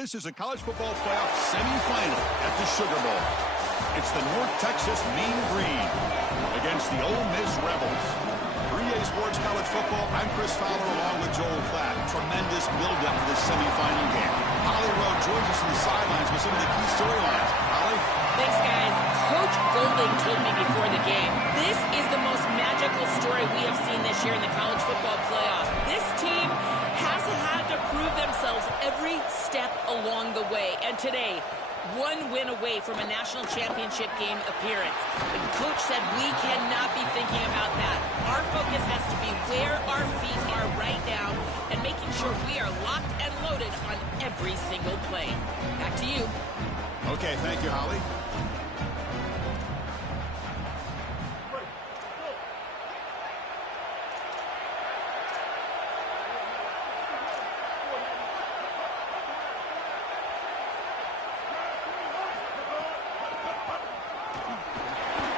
This is a college football playoff semifinal at the Sugar Bowl. It's the North Texas Mean Green against the Ole Miss Rebels. 3A Sports College Football, I'm Chris Fowler along with Joel Klatt. Tremendous build-up for this semifinal game. Holly Rowe joins us on the sidelines with some of the key storylines. Holly? Thanks, guys. Coach Golding told me before the game, this is the most magical story we have seen this year in the college football playoff. This team has had to prove themselves every step along the way. And today, one win away from a national championship game appearance. The coach said we cannot be thinking about that. Our focus has to be where our feet are right now and making sure we are locked and loaded on every single play. Back to you. Okay, thank you, Holly.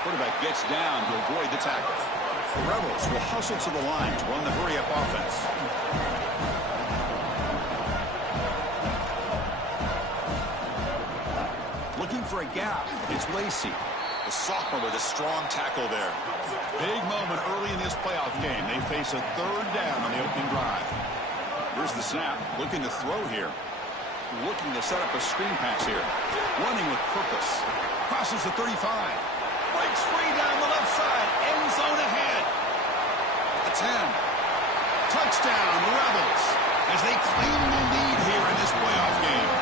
Quarterback gets down to avoid the tackle. The Rebels will hustle to the line to run the hurry-up offense. Looking for a gap. It's Lacey, the sophomore with a strong tackle there. Big moment early in this playoff game. They face a third down on the opening drive. Here's the snap. Looking to throw here. Looking to set up a screen pass here. Running with purpose. Crosses the 35. Breaks free down the left side. End zone ahead. At the 10. Touchdown, Rebels, as they claim the lead here in this playoff game.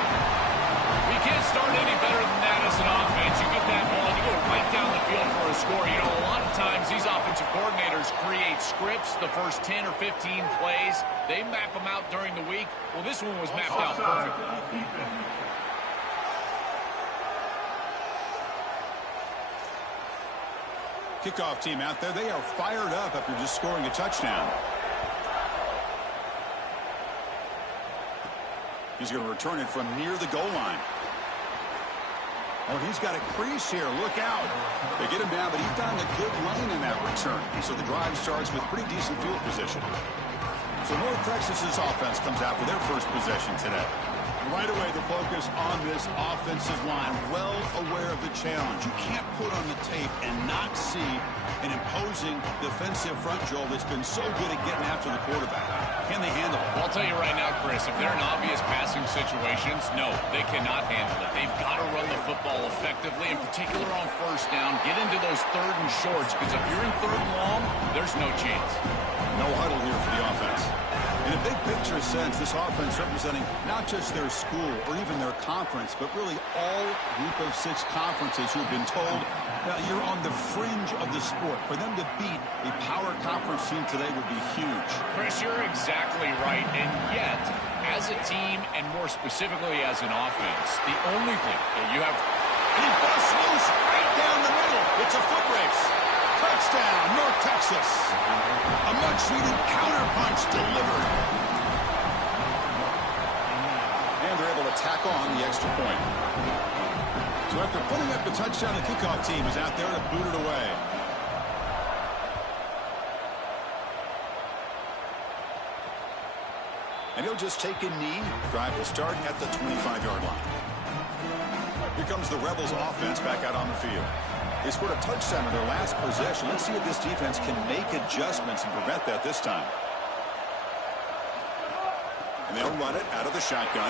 We can't start any better than that as an offense. You get that ball, you go right down the field for a score. You know, a lot of times these offensive coordinators create scripts the first 10 or 15 plays. They map them out during the week. Well, this one was mapped out perfectly. Kickoff team out there. They are fired up after just scoring a touchdown. He's going to return it from near the goal line. Oh, he's got a crease here. Look out. They get him down, but he found a good lane in that return. So the drive starts with pretty decent field position. So North Texas's offense comes out for their first possession today. Right away, the focus on this offensive line, well aware of the challenge. You can't put on the tape and not see an imposing defensive front, Joel, that's been so good at getting after the quarterback. Can they handle it? Well, I'll tell you right now, Chris, if they're in obvious passing situations, no, they cannot handle it. They've got to run the football effectively, in particular on first down. Get into those third and shorts, because if you're in third and long, there's no chance. No huddle here for the offense. In a big picture sense, this offense representing not just their school or even their conference, but really all group of 6 conferences who have been told you're on the fringe of the sport. For them to beat a power conference team today would be huge. Chris, you're exactly right. And yet, as a team and more specifically as an offense, the only thing that you have... And he busts loose right down the middle. It's a foot race. Touchdown, North Texas. A much-needed counterpunch delivered. And they're able to tack on the extra point. So after putting up the touchdown, the kickoff team is out there to boot it away. And he'll just take a knee. Drive will start at the 25-yard line. Here comes the Rebels offense back out on the field. They scored a touchdown in their last possession. Let's see if this defense can make adjustments and prevent that this time. And they'll run it out of the shotgun.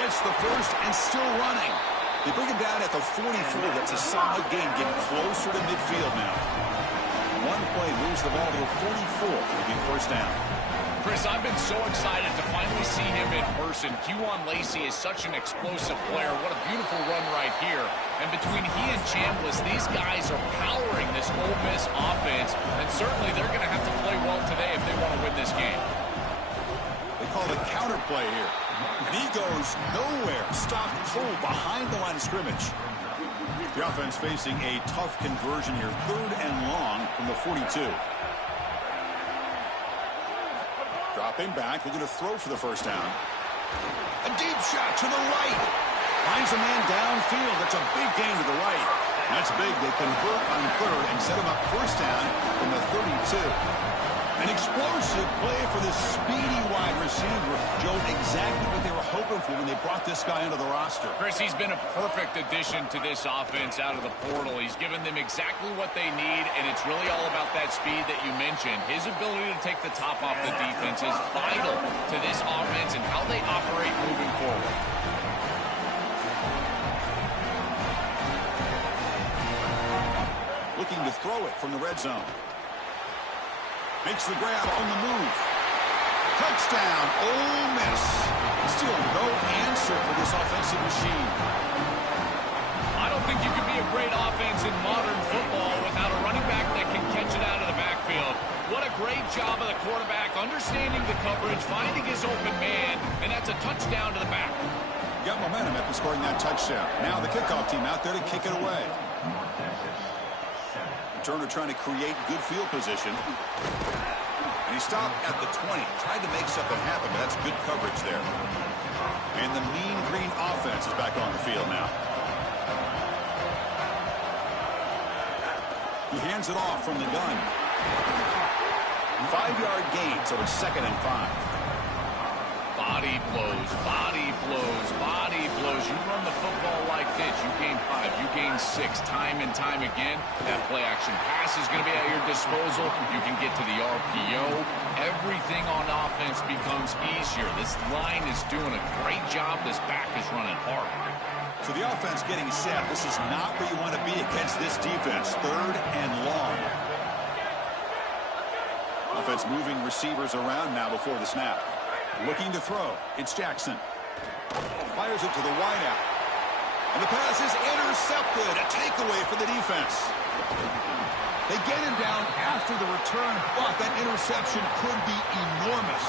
Gets the first and still running. They bring him down at the 44. That's a solid game, getting closer to midfield now. One play moves the ball to the 44. It'll be first down. Chris, I've been so excited to finally see him in person. Juwan Lacey is such an explosive player. What a beautiful run right here. And between he and Chambliss, these guys are powering this Ole Miss offense. And certainly they're going to have to play well today if they want to win this game. They call it counter play here. And he goes nowhere. Stopped full behind the line of scrimmage. The offense facing a tough conversion here. 3rd and long from the 42. Dropping back, looking to throw for the first down. A deep shot to the right. Finds a man downfield. That's a big gain to the right. That's big. They convert on 3rd and set him up first down from the 32. An explosive play for this speedy wide receiver. Joe, exactly what they were hoping for when they brought this guy into the roster. Chris, he's been a perfect addition to this offense out of the portal. He's given them exactly what they need, and it's really all about that speed that you mentioned. His ability to take the top off the defense is vital to this offense and how they operate moving forward. Looking to throw it from the red zone. Makes the grab on the move. Touchdown, Ole Miss. Still no answer for this offensive machine. I don't think you can be a great offense in modern football without a running back that can catch it out of the backfield. What a great job of the quarterback understanding the coverage, finding his open man, and that's a touchdown to the back. Got momentum after scoring that touchdown. Now the kickoff team out there to kick it away. Turner trying to create good field position. And he stopped at the 20. Tried to make something happen, but that's good coverage there. And the mean green offense is back on the field now. He hands it off from the gun. 5-yard gain, so it's 2nd and 5. Body blows, body blows, body blows. You run the football like this, you gain 5, you gain 6, time and time again. That play action pass is going to be at your disposal. You can get to the RPO. Everything on offense becomes easier. This line is doing a great job. This back is running hard. So the offense getting set. This is not where you want to be against this defense. 3rd and long. Offense moving receivers around now before the snap. Looking to throw. It's Jackson. Fires it to the wideout. And the pass is intercepted. A takeaway for the defense. They get him down after the return, but that interception could be enormous.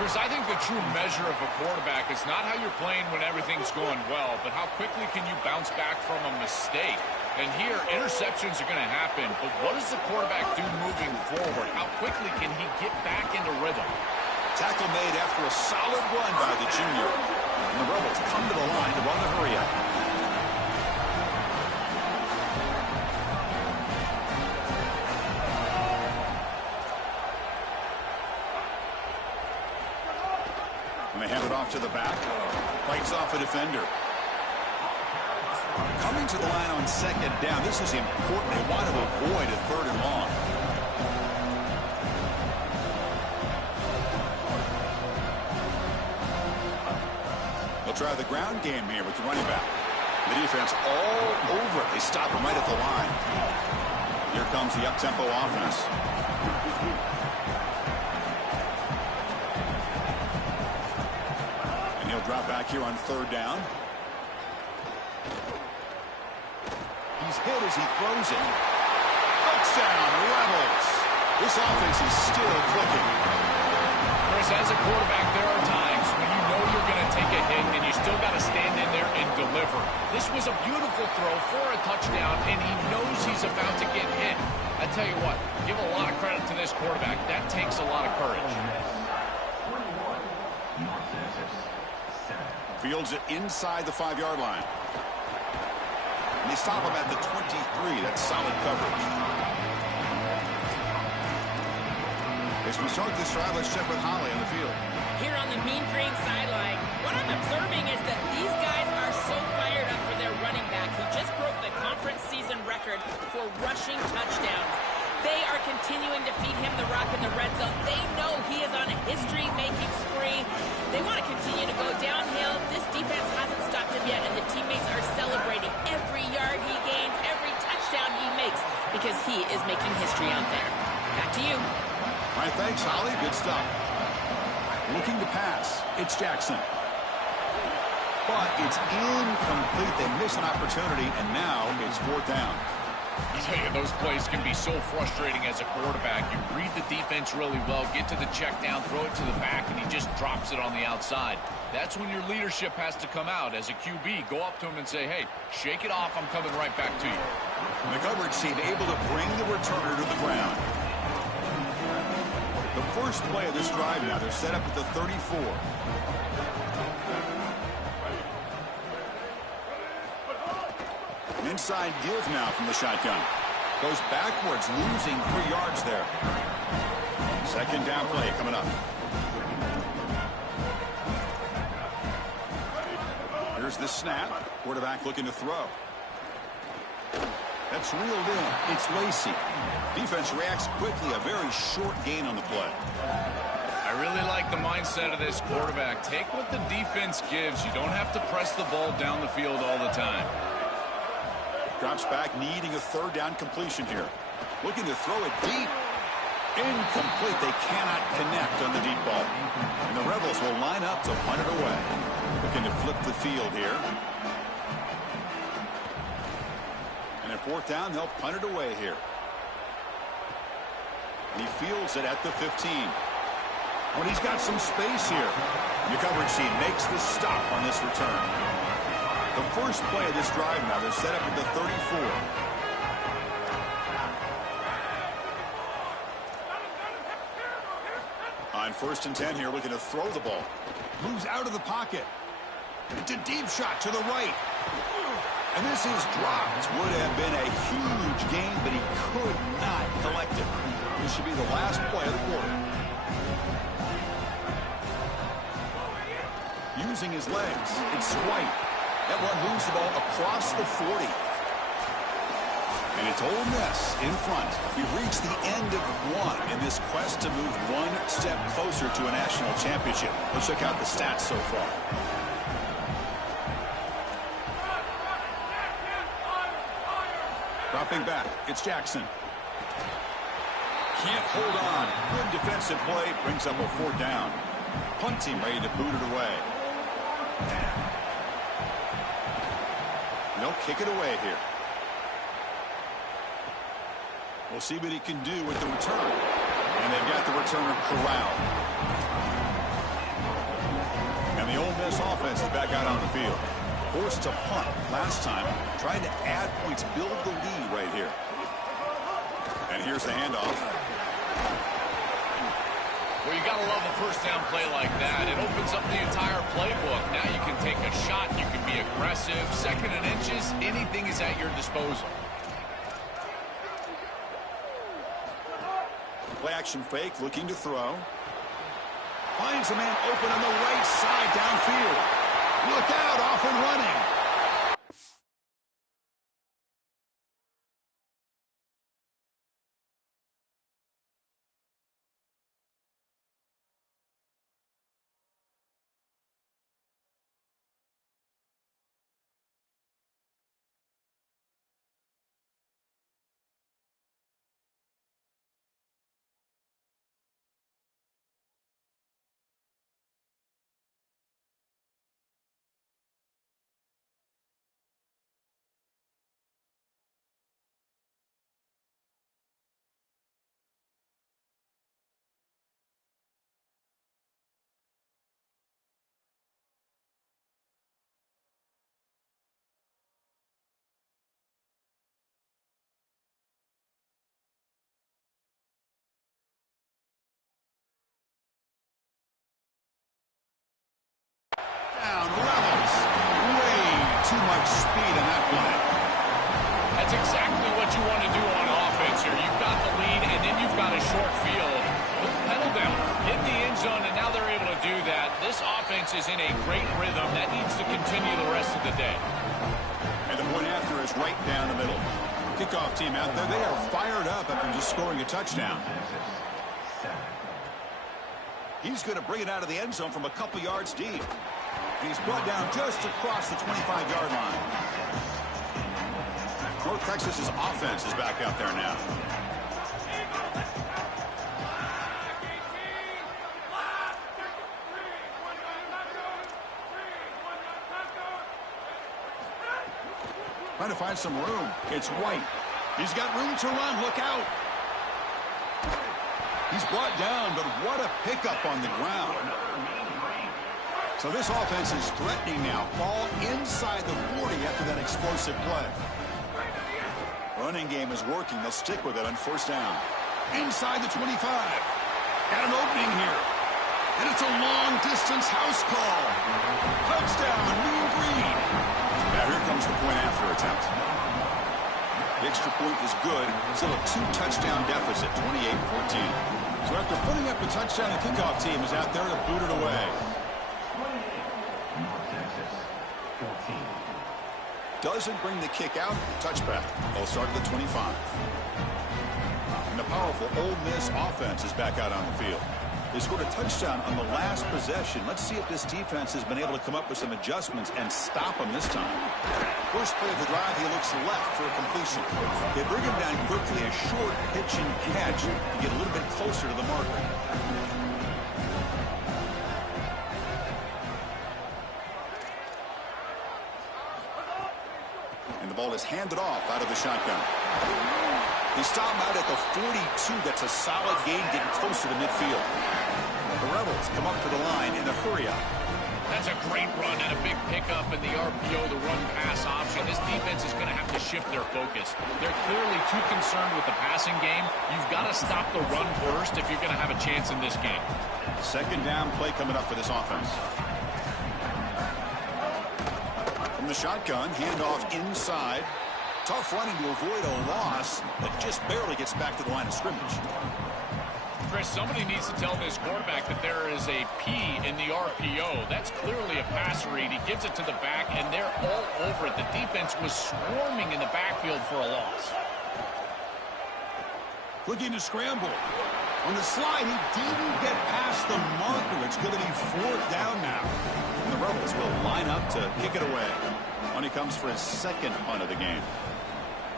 Chris, I think the true measure of a quarterback is not how you're playing when everything's going well, but how quickly can you bounce back from a mistake. And here, interceptions are going to happen, but what does the quarterback do moving forward? How quickly can he get back into rhythm? Tackle made after a solid run by the junior. And the Rebels come to the line to run the hurry-up. And they hand it off to the back. Fights off a defender. Coming to the line on 2nd down. This is important. They want to avoid a 3rd and long. They'll try the ground game here with the running back. The defense all over it. They stop him right at the line. Here comes the up-tempo offense. And he'll drop back here on 3rd down. He's hit as he throws it. Touchdown, Rebels. This offense is still clicking. Chris, as a quarterback, there are times when you know you're going to take a hit and you still got to stand in there and deliver. This was a beautiful throw for a touchdown, and he knows he's about to get hit. I tell you what, give a lot of credit to this quarterback. That takes a lot of courage. Fields it inside the 5-yard line. And they stop him at the 23. That's solid coverage. As we start this drive, let's check with Holly on the field. Here on the mean green sideline, what I'm observing is that these guys are so fired up for their running back who just broke the conference season record for rushing touchdowns. They are continuing to feed him the rock in the red zone. They know he is on a history-making spree. They want to continue to go downhill. This defense hasn't stopped him yet, and the teammates are celebrating every yard he gains, every touchdown he makes, because he is making history out there. Back to you. All right, thanks, Holly. Good stuff. Looking to pass. It's Jackson. But it's incomplete. They miss an opportunity, and now it's 4th down. I tell you, those plays can be so frustrating as a quarterback. You read the defense really well, get to the check down, throw it to the back, and he just drops it on the outside. That's when your leadership has to come out. As a QB, go up to him and say, hey, shake it off. I'm coming right back to you. And the coverage team able to bring the returner to the ground. The first play of this drive now, they're set up at the 34. An inside give now from the shotgun. Goes backwards, losing 3 yards there. Second down play coming up. Here's the snap. Quarterback looking to throw. That's reeled in. It's Lacy. Defense reacts quickly. A very short gain on the play. I really like the mindset of this quarterback. Take what the defense gives. You don't have to press the ball down the field all the time. Drops back, needing a third down completion here. Looking to throw it deep. Incomplete. They cannot connect on the deep ball. And the Rebels will line up to punt it away. Looking to flip the field here. And at fourth down, they'll punt it away here. And he fields it at the 15. But he's got some space here. The coverage team makes the stop on this return. The first play of this drive now, they're set up at the 34. On 1st and 10 here, looking to throw the ball. Moves out of the pocket. It's a deep shot to the right. And this is dropped. Would have been a huge gain, but he could not collect it. This should be the last play of the quarter. Using his legs, it's White. That one moves the ball across the 40. And it's Ole Miss in front. We've reached the end of one in this quest to move one step closer to a national championship. Let's check out the stats so far. Dropping back, it's Jackson. Can't hold on. Good defensive play, brings up a 4th down. Punt team ready to boot it away. They'll kick it away here. We'll see what he can do with the return. And they've got the returner corralled. And the Ole Miss offense is back out on the field. Forced to punt last time. Trying to add points, build the lead right here. And here's the handoff. Well, you got to love a first down play like that. It opens up the entire playbook. Now you can take a shot. You can be aggressive. 2nd and inches, anything is at your disposal. Play action fake, looking to throw. Finds a man open on the right side downfield. Look out, off and running. Down, Rebels. Way too much speed in that play. That's exactly what you want to do on offense here. You've got the lead, and then you've got a short field. Put the pedal down, hit the end zone, and now they're able to do that. This offense is in a great rhythm that needs to continue the rest of the day. And the point after is right down the middle. Kickoff team out there, they are fired up after just scoring a touchdown. He's going to bring it out of the end zone from a couple yards deep. And he's brought down just across the 25-yard line. North Texas's offense is back out there now. Trying to find some room. It's White. He's got room to run. Look out. He's brought down, but what a pickup on the ground. So this offense is threatening now. Ball inside the 40 after that explosive play. Running game is working. They'll stick with it on 1st down. Inside the 25. Got an opening here. And it's a long-distance house call. Touchdown, Mean Green. Now here comes the point after attempt. extra point is good. Still a 2-touchdown deficit, 28-14. So after putting up a touchdown, the kickoff team is out there to boot it away. Doesn't bring the kick out. Touchback. They'll start at the 25. And the powerful Ole Miss offense is back out on the field. They scored a touchdown on the last possession. Let's see if this defense has been able to come up with some adjustments and stop them this time. First play of the drive, he looks left for a completion. They bring him down quickly, a short pitch and catch to get a little bit closer to the marker. And the ball is handed off out of the shotgun. They stop him out at the 42. That's a solid gain, getting closer to midfield. The Rebels come up to the line in a hurry-up. That's a great run and a big pickup in the RPO, the run-pass option. This defense is going to have to shift their focus. They're clearly too concerned with the passing game. You've got to stop the run first if you're going to have a chance in this game. Second down play coming up for this offense. From the shotgun, handoff inside. Tough running to avoid a loss, but just barely gets back to the line of scrimmage. Chris, somebody needs to tell this quarterback that there is a P in the RPO. That's clearly a pass read. He gives it to the back, and they're all over it. The defense was swarming in the backfield for a loss. Looking to scramble. On the slide, he didn't get past the marker. It's going to be fourth down now. And the Rebels will line up to kick it away. When he comes for his second punt of the game.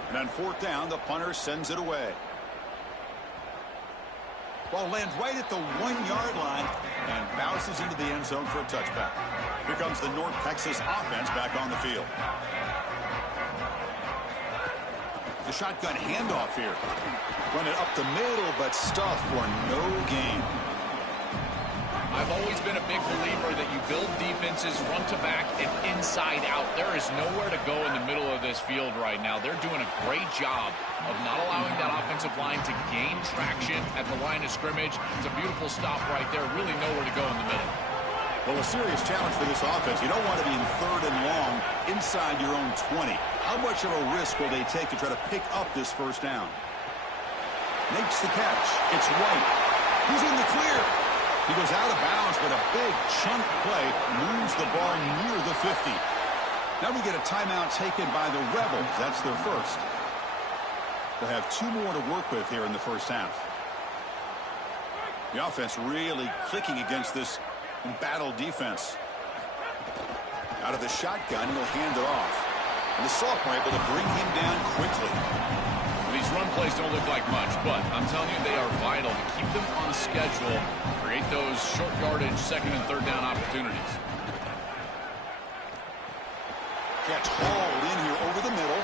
And on fourth down, the punter sends it away. Ball lands right at the 1-yard line and bounces into the end zone for a touchback. Here comes the North Texas offense back on the field. The shotgun handoff here. Run it up the middle, but stuffed for no gain. I've always been a big believer that you build defenses front to back and inside out. There is nowhere to go in the middle of this field right now. They're doing a great job of not allowing that offensive line to gain traction at the line of scrimmage. It's a beautiful stop right there. Really nowhere to go in the middle. Well, a serious challenge for this offense. You don't want to be in third and long inside your own 20. How much of a risk will they take to try to pick up this first down? Makes the catch. It's White. He's in the clear. He goes out of bounds, but a big chunk play moves the ball near the 50. Now we get a timeout taken by the Rebels. That's their first. They'll have 2 more to work with here in the first half. The offense really clicking against this embattled defense. Out of the shotgun, he'll hand it off. And the sophomore able to bring him down quickly. These run plays don't look like much, but I'm telling you, they are vital to keep them on schedule, create those short yardage second and third down opportunities. Catch hauled in here over the middle.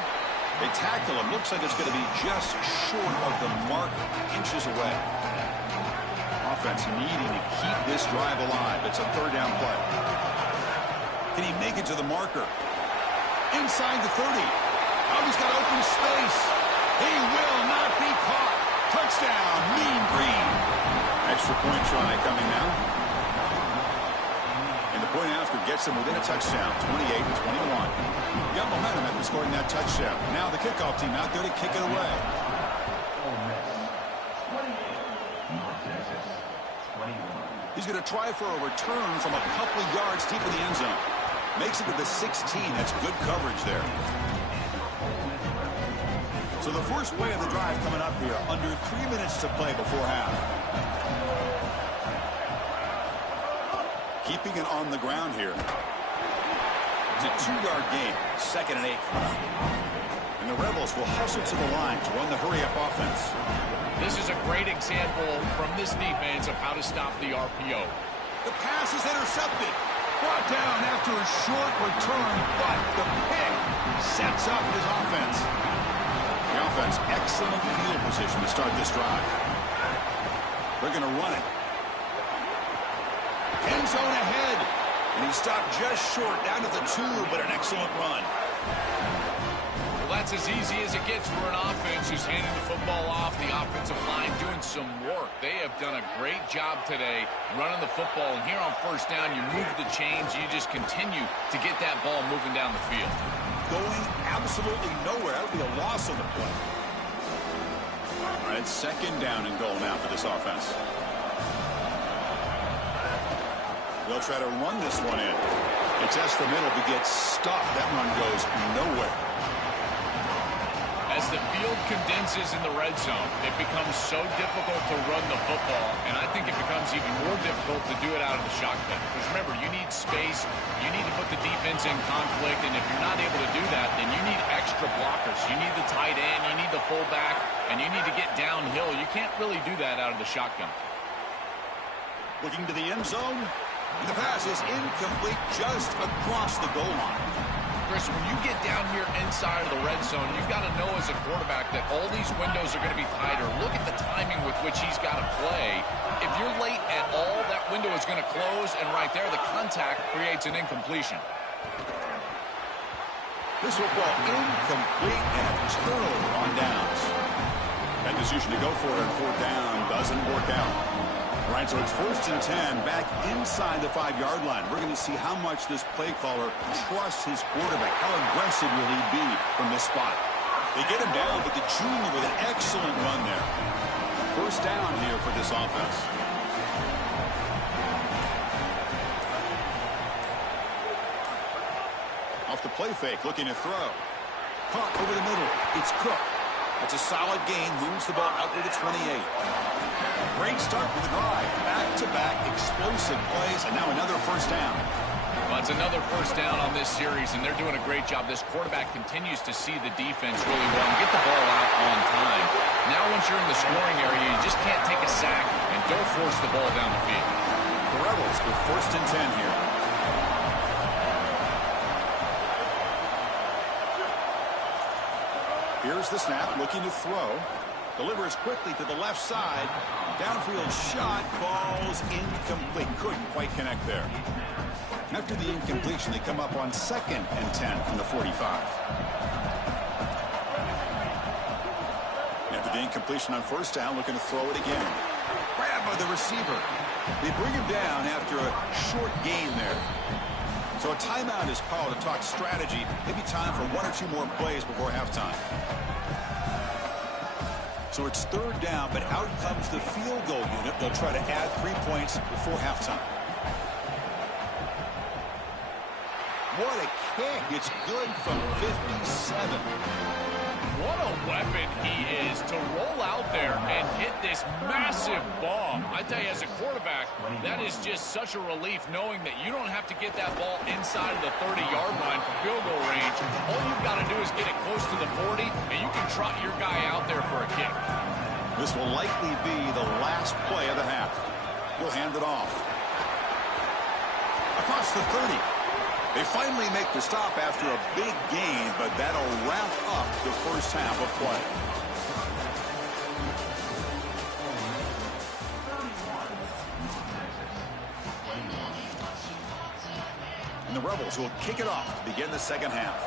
They tackle him. Looks like it's going to be just short of the mark, inches away. Offense needing to keep this drive alive. It's a third down play. Can he make it to the marker? Inside the 30. Oh, he's got open space. He will not be caught. Touchdown, Mean Green. Extra point try coming now. And the point after gets him within a touchdown, 28-21. Got momentum after scoring that touchdown. Now the kickoff team out there to kick it away. He's going to try for a return from a couple of yards deep in the end zone. Makes it to the 16. That's good coverage there. So the first play of the drive coming up here. Under 3 minutes to play before half. Keeping it on the ground here. It's a 2-yard gain. Second and 8. And the Rebels will hustle to the line to run the hurry-up offense. This is a great example from this defense of how to stop the RPO. The pass is intercepted. Brought down after a short return, but the pick sets up his offense. The offense, excellent field position to start this drive. They're going to run it. End zone ahead. And he stopped just short, down to the 2, but an excellent run. Well, that's as easy as it gets for an offense who's handing the football off. The offensive line doing some work. They have done a great job today running the football. And here on first down, you move the chains. You just continue to get that ball moving down the field. going absolutely nowhere. That would be a loss on the play. All right, second down and goal now for this offense. They'll try to run this one in. They test the middle, but gets stuffed. That one goes nowhere. As the field condenses in the red zone, it becomes so difficult to run the football, and I think it becomes even more difficult to do it out of the shotgun. Because remember, you need space, you need to put the defense in conflict, and if you're not able to do that, then you need extra blockers. You need the tight end, you need the fullback, and you need to get downhill. You can't really do that out of the shotgun. Looking to the end zone, and the pass is incomplete just across the goal line. Chris, when you get down here inside of the red zone, you've got to know as a quarterback that all these windows are going to be tighter. Look at the timing with which he's got to play. If you're late at all, that window is going to close, and right there, the contact creates an incompletion. This football incomplete and a turnover on downs. That decision to go for it on fourth down doesn't work out. Right, so it's 1st and 10 back inside the 5-yard line. We're going to see how much this play caller trusts his quarterback. How aggressive will he be from this spot? They get him down, but the junior with an excellent run there. First down here for this offense. Off the play fake, looking to throw. Caught over the middle. It's Cook. That's a solid gain. Moves the ball out to the 28. Great start for the drive. Back-to-back explosive plays, and now another first down. Well, it's another first down on this series, and they're doing a great job. This quarterback continues to see the defense really well and get the ball out on time. Now once you're in the scoring area, you just can't take a sack and don't force the ball down the field. The Rebels with 1st and 10 here. Here's the snap, looking to throw. Delivers quickly to the left side. Downfield shot falls incomplete. Couldn't quite connect there. After the incompletion, they come up on 2nd and 10 from the 45. After the incompletion on first down, looking to throw it again. Grabbed by the receiver. They bring him down after a short gain there. So a timeout is called to talk strategy. Maybe time for 1 or 2 more plays before halftime. So it's 3rd down, but out comes the field goal unit. They'll try to add 3 points before halftime. What a kick. It's good from 57. What a weapon he is to roll out there and hit this massive bomb. I tell you, as a quarterback, that is just such a relief knowing that you don't have to get that ball inside of the 30-yard line for field goal range. All you've got to do is get it close to the 40, and you can trot your guy out there for a kick. This will likely be the last play of the half. He'll hand it off. Across the 30. They finally make the stop after a big gain, but that'll wrap up the first half of play. And the Rebels will kick it off to begin the second half.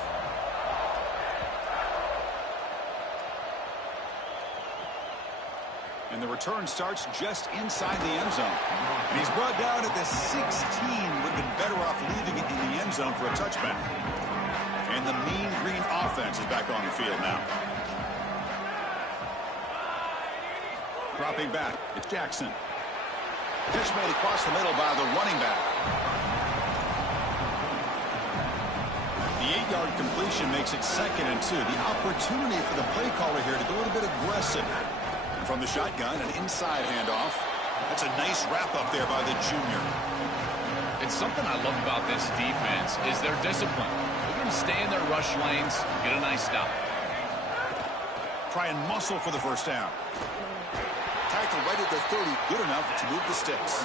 And the return starts just inside the end zone. And he's brought down at the 16. Would have been better off leaving it in the end zone for a touchback. And the Mean Green offense is back on the field now. Dropping back, it's Jackson. Pitch made across the middle by the running back. The 8-yard completion makes it 2nd and 2. The opportunity for the play caller here to go a little bit aggressive. From the shotgun, an inside handoff. That's a nice wrap-up there by the junior. It's something I love about this defense is their discipline. They're going to stay in their rush lanes, get a nice stop. Try and muscle for the first down. Tackle right at the 30, good enough to move the sticks.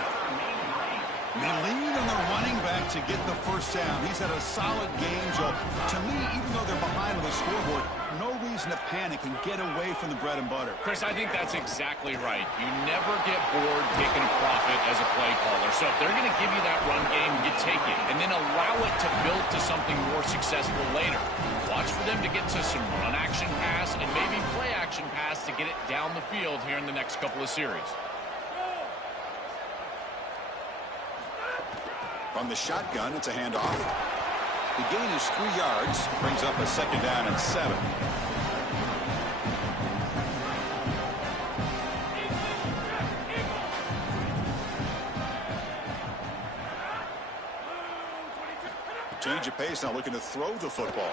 They lean on the running back to get the first down. He's had a solid game, Joe. To me, even though they're behind on the scoreboard, no reason to panic and get away from the bread and butter. Chris, I think that's exactly right. You never get bored taking a profit as a play caller. So if they're going to give you that run game, you take it. And then allow it to build to something more successful later. Watch for them to get to some run action pass and maybe play action pass to get it down the field here in the next couple of series. From the shotgun, it's a handoff. The gain is 3 yards. Brings up a 2nd down and 7. Change of pace now, looking to throw the football.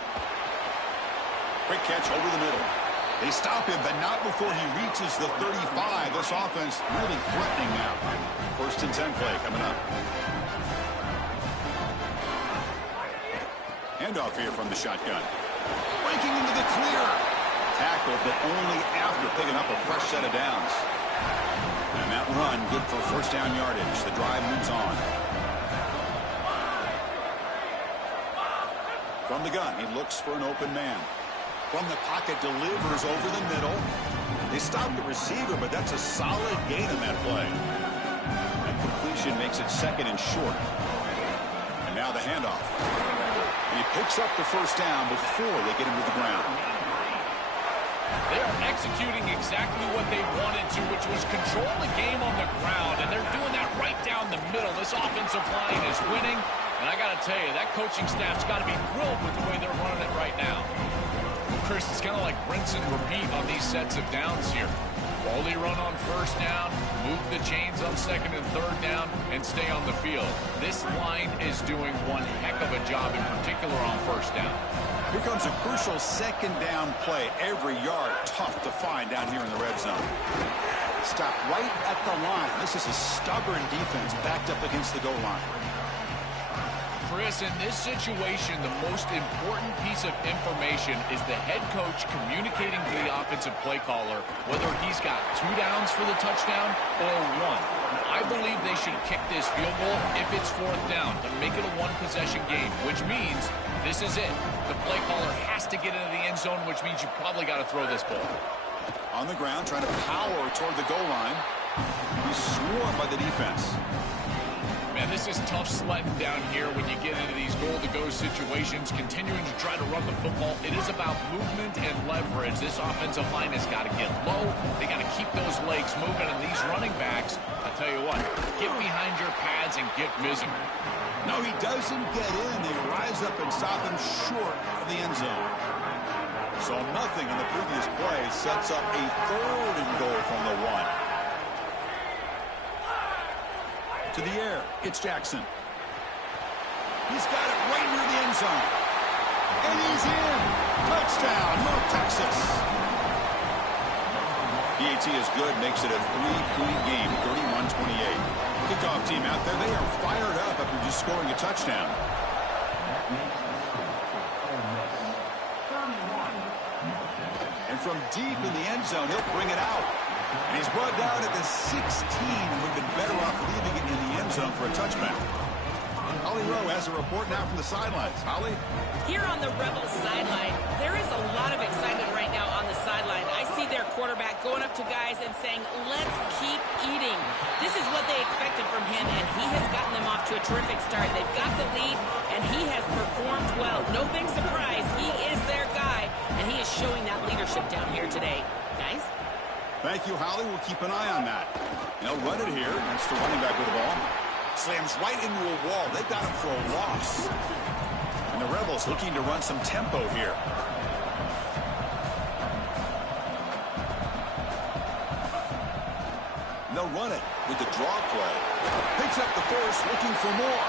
Quick catch over the middle. They stop him, but not before he reaches the 35. This offense really threatening now. 1st and 10 play coming up. Handoff here from the shotgun. Breaking into the clear. Tackled, but only after picking up a fresh set of downs. And that run, good for 1st down yardage. The drive moves on. From the gun, he looks for an open man. From the pocket, delivers over the middle. They stop the receiver, but that's a solid gain in that play. And completion makes it 2nd and short. And now the handoff. And he picks up the 1st down before they get him to the ground. They are executing exactly what they wanted to, which was control the game on the ground, and they're doing that right down the middle. This offensive line is winning, and I got to tell you, that coaching staff's got to be thrilled with the way they're running it right now. Chris, it's kind of like rinse and repeat on these sets of downs here. Quality run on 1st down, move the chains on 2nd and 3rd down, and stay on the field. This line is doing one heck of a job, in particular on 1st down. Here comes a crucial 2nd down play. Every yard tough to find down here in the red zone. Stop right at the line. This is a stubborn defense backed up against the goal line. Chris, in this situation, the most important piece of information is the head coach communicating to the offensive play caller whether he's got 2 downs for the touchdown or 1. I believe they should kick this field goal if it's 4th down to make it a 1-possession game, which means this is it. The play caller has to get into the end zone, which means you probably got to throw this ball. On the ground, trying to power toward the goal line. He's swarmed by the defense. Man, this is tough sledding down here when you get into these goal-to-go situations, continuing to try to run the football. It is about movement and leverage. This offensive line has got to get low. They got to keep those legs moving, and these running backs, I tell you what, get behind your pads and get busy. No, he doesn't get in. They rise up and stop him short of the end zone. So nothing in the previous play sets up a 3rd and goal from the 1. To the air, it's Jackson. He's got it right near the end zone. And he's in. Touchdown, North Texas. PAT is good, makes it a 3-point game, 31-28. Kickoff team out there, they are fired up after just scoring a touchdown. And from deep in the end zone, he'll bring it out. And he's brought down at the 16. Would have been better off leaving it in the end zone for a touchback. Holly Rowe has a report now from the sidelines. Holly? Here on the Rebels sideline, there is a lot of excitement right now on the sideline. I see their quarterback going up to guys and saying, let's keep eating. This is what they expected from him, and he has gotten them off to a terrific start. They've got the lead, and he has performed well. No big surprise. He is their guy, and he is showing that leadership down here today. Guys? Thank you, Holly. We'll keep an eye on that. And they'll run it here. That's the running back with the ball. Slams right into a wall. They've got him for a loss. And the Rebels looking to run some tempo here. And they'll run it with the draw play. Picks up the 1st, looking for more.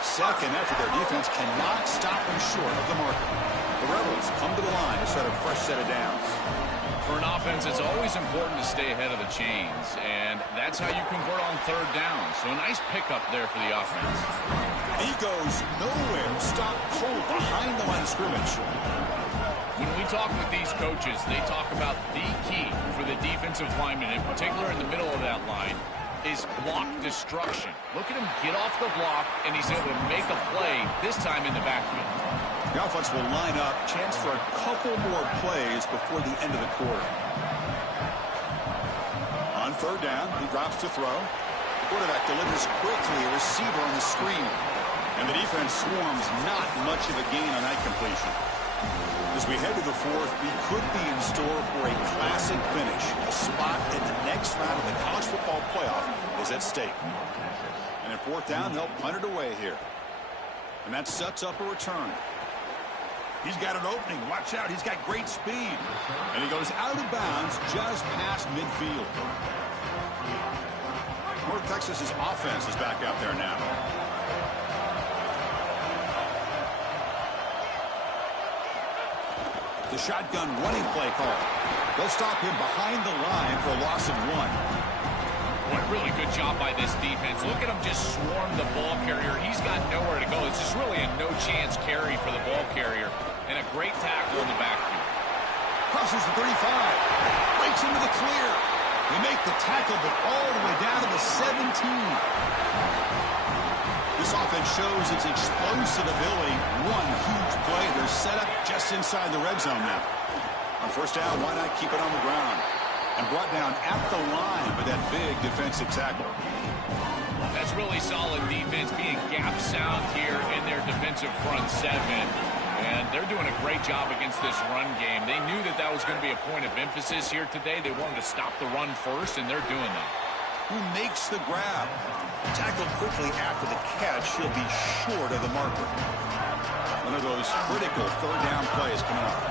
2nd after their defense cannot stop them short of the marker. The Rebels come to the line to set a fresh set of downs. For an offense, it's always important to stay ahead of the chains, and that's how you convert on 3rd down. So a nice pickup there for the offense. He goes nowhere. Stop cold behind the line of scrimmage. When we talk with these coaches, they talk about the key for the defensive lineman, in particular in the middle of that line, is block destruction. Look at him get off the block, and he's able to make a play, this time in the backfield. The offense will line up. Chance for a couple more plays before the end of the quarter. On 3rd down, he drops to throw. Quarterback delivers quickly, a receiver on the screen. And the defense swarms, not much of a gain on that completion. As we head to the 4th, we could be in store for a classic finish. A spot in the next round of the college football playoff is at stake. And at 4th down, they'll punt it away here. And that sets up a return. He's got an opening. Watch out. He's got great speed. And he goes out of bounds just past midfield. North Texas's offense is back out there now. The shotgun running play call. They'll stop him behind the line for a loss of 1. What a really good job by this defense. Look at him just swarm the ball carrier. He's got nowhere to go. It's just really a no-chance carry for the ball carrier. And a great tackle in the backfield. Crosses the 35. Breaks into the clear. They make the tackle, but all the way down to the 17. This offense shows its explosive ability. One huge play. They're set up just inside the red zone now. On first down, why not keep it on the ground? And brought down at the line with that big defensive tackle. That's really solid defense, being gap sound here in their defensive front 7. And they're doing a great job against this run game. They knew that that was going to be a point of emphasis here today. They wanted to stop the run first, and they're doing that. Who makes the grab? Tackled quickly after the catch. He'll be short of the marker. One of those critical third down plays coming up.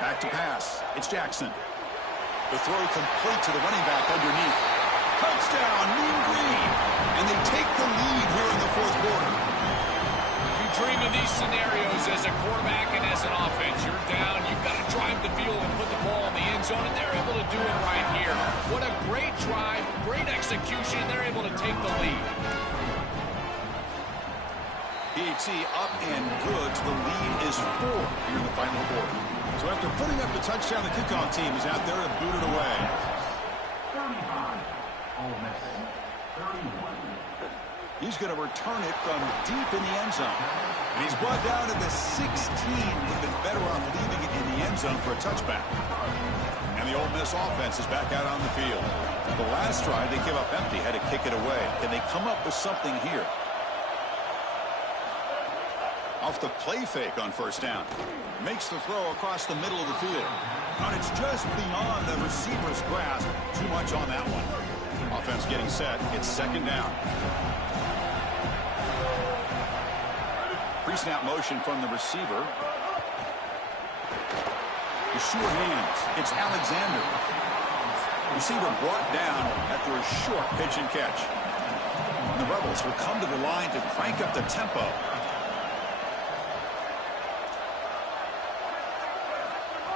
Back to pass. It's Jackson. The throw complete to the running back underneath. Touchdown, Mean Green. And they take the lead here in the fourth quarter. You dream of these scenarios as a quarterback and as an offense. You're down. You've got to drive the field and put the ball in the end zone, and they're able to do it right here. What a great drive, great execution. They're able to take the lead. PAT up and good. The lead is 4 here in the final quarter. So after putting up the touchdown, the kickoff team is out there to boot it away. 35. Ole Miss. 31. He's going to return it from deep in the end zone. And he's brought down to the 16. Would have been better off leaving it in the end zone for a touchback. And the Ole Miss offense is back out on the field. The last drive, they came up empty, had to kick it away. Can they come up with something here? Off the play fake on first down. Makes the throw across the middle of the field. But it's just beyond the receiver's grasp. Too much on that one. Offense getting set. It's second down. Pre-snap motion from the receiver. The sure hands. It's Alexander. Receiver brought down after a short pitch and catch. And the Rebels will come to the line to crank up the tempo.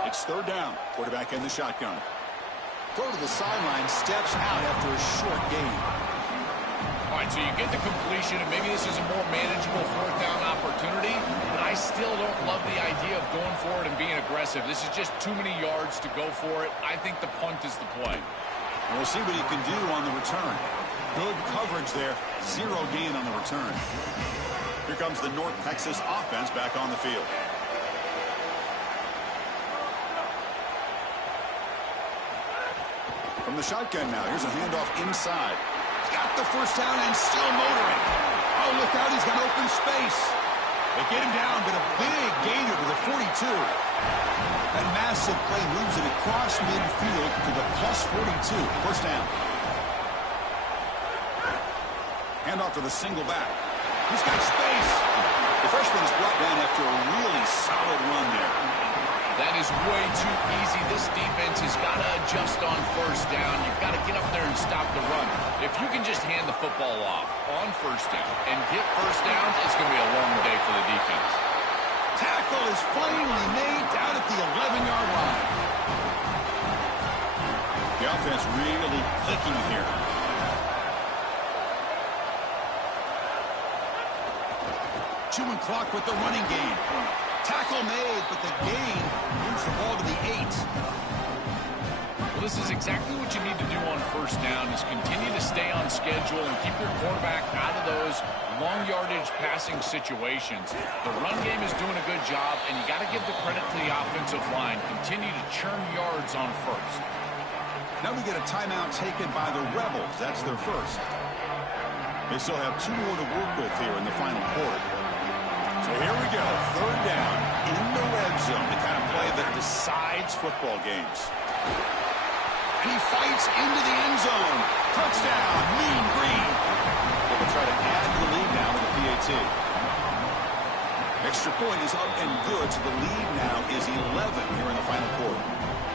It's third down. Quarterback in the shotgun. Throw to the sideline. Steps out after a short gain. All right, so you get the completion, and maybe this is a more manageable fourth down opportunity, but I still don't love the idea of going for it and being aggressive. This is just too many yards to go for it. I think the punt is the play. And we'll see what he can do on the return. Good coverage there. 0 gain on the return. Here comes the North Texas offense back on the field. From the shotgun now. Here's a handoff inside. He's got the first down and still motoring. Oh, look out. He's got open space. They get him down, but a big gainer to the 42. That massive play moves it across midfield to the plus 42. First down. Handoff to the single back. He's got space. The freshman is brought down after a really solid run there. That is way too easy. This defense has got to adjust on first down. You've got to get up there and stop the run. If you can just hand the football off on first down and get first down, it's going to be a long day for the defense. Tackle is finally made down at the 11-yard line. The offense really clicking here. Chewing clock with the running game. Tackle made, but the gain moves the ball to the 8. Well, this is exactly what you need to do on first down is continue to stay on schedule and keep your quarterback out of those long yardage passing situations. The run game is doing a good job, and you got to give the credit to the offensive line. Continue to churn yards on first. Now we get a timeout taken by the Rebels. That's their first. They still have 2 more to work with here in the final quarter. So here we go, third down in the red zone, the kind of play that decides football games. And he fights into the end zone. Touchdown, Mean Green. try to add to the lead now with the PAT. Extra point is up and good, so the lead now is 11 here in the final quarter.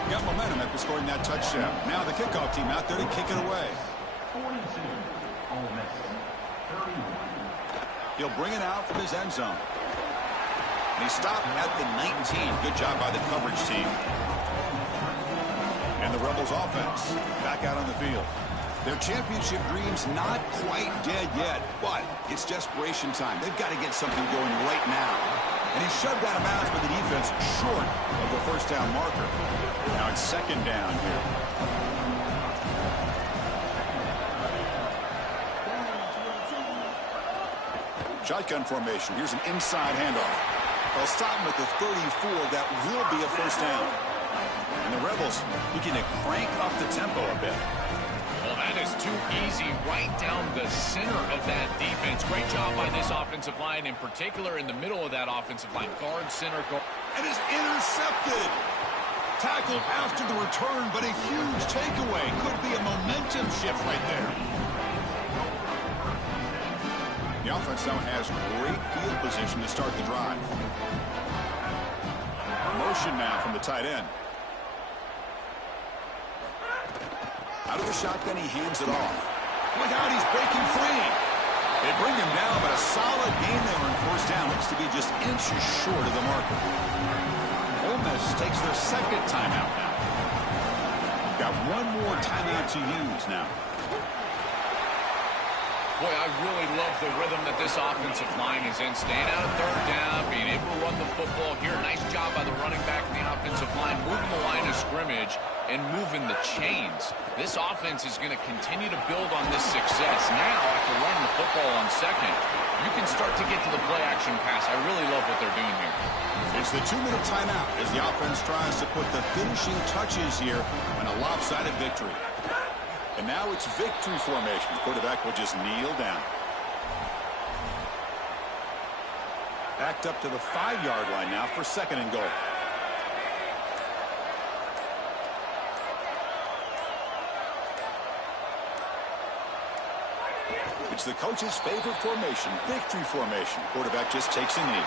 Got momentum after scoring that touchdown. Now the kickoff team out there to kick it away. 42. Ole Miss. 31. He'll bring it out from his end zone. And he stopped at the 19. Good job by the coverage team. And the Rebels offense back out on the field. Their championship dream's not quite dead yet, but it's desperation time. They've got to get something going right now. And he's shoved out of bounds by the defense short of the first down marker. Now it's second down here. Shotgun formation. Here's an inside handoff. They'll stop him at the 34. That will be a first down. And the Rebels looking to crank up the tempo a bit. Well, that is too easy right down the center of that defense. Great job by this offensive line, in particular in the middle of that offensive line. Guard, center, guard. And is intercepted. Tackled after the return, but a huge takeaway. Could be a momentum shift right there. The offense now has great field position to start the drive. Motion now from the tight end. Out of the shotgun, he hands it off. Look out, he's breaking free. They bring him down, but a solid gain there on first down. Looks to be just inches short of the marker. Ole Miss takes their second timeout now. We've got one more timeout to use now. Boy, I really love the rhythm that this offensive line is in. Staying out of third down, being able to run the football here. Nice job by the running back and the offensive line, moving the line of scrimmage and moving the chains. This offense is going to continue to build on this success. Now, after running the football on second, you can start to get to the play-action pass. I really love what they're doing here. It's the 2-minute timeout as the offense tries to put the finishing touches here on a lopsided victory. And now it's victory formation. The quarterback will just kneel down. Backed up to the 5-yard line now for second and goal. It's the coach's favorite formation, victory formation. Quarterback just takes a knee.